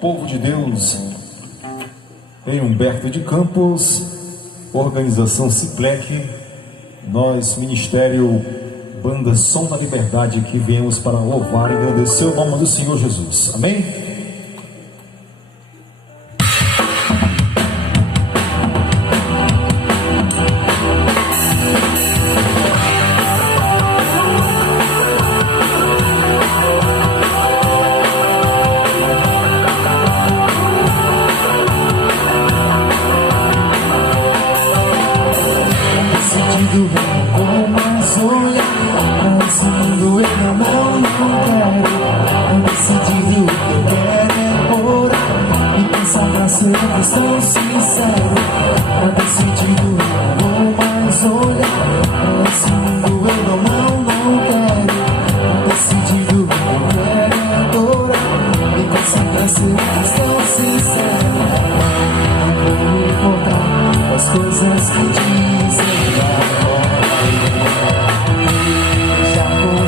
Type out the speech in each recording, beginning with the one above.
Povo de Deus, em Humberto de Campos, organização Ciplec, nós, ministério Banda, som da Liberdade, que viemos para louvar e agradecer o nome do Senhor Jesus. Amém? Decidido, com mais olhar, esse mundo eu não quero. Decidido, eu quero orar e pensar pra ser cristão sincero. Decidido, com mais olhar, esse mundo eu não quero. Decidido, eu quero adorar e pensar pra ser cristão sincero. Não vou me importar com as coisas que dizem.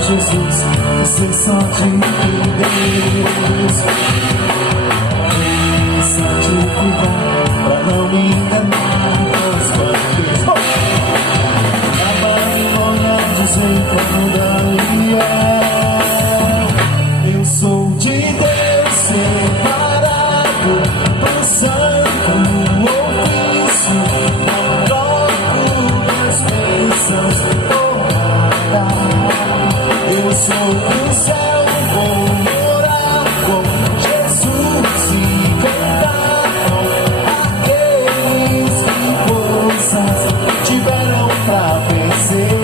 Jesus, você só de Deus, só te cuidar pra não me enganar com os banquetes. A Babilônia dizer como Daniel, eu sou de Deus separado do santo ofício, não troco minhas bênçãos. Eu sou do céu, vou morar com Jesus e cantar com aqueles que forças tiveram pra vencer.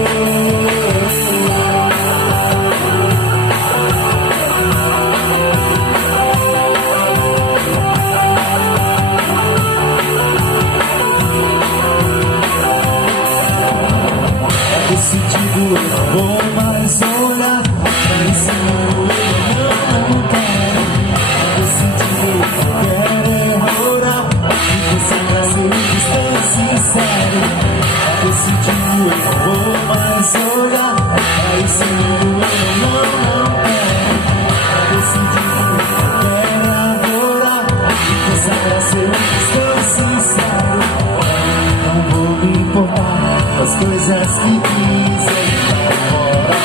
Decidido, eu vou mais olhar pra esse mundo, eu não quero. Decidido, eu quero orar e pensar ser cristão sincero. Decidido, eu vou mais olhar pra esse mundo, eu não quero. Decidido, eu quero adorar e pensar ser cristão sincero. Não vou me importar com as coisas que dizem lá fora.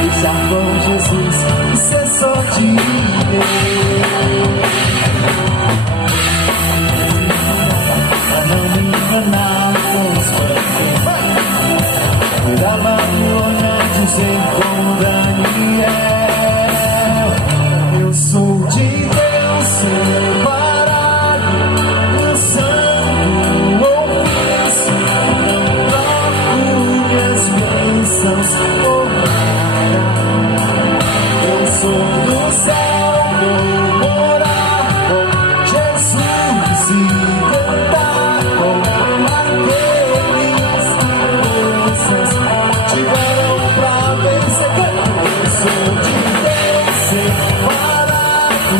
Deixar com Jesus e ser só de Deus, pra não me enganar com os banquetes. Da Babilônia dizer com Daniel, eu sou de Deus separado do santo ofício, não troco minhas bênçãos por nada. Eu sou do céu, vou morar com Jesus e cantar com aqueles que forças tiveram pra vencer. Eu sou de Deus separado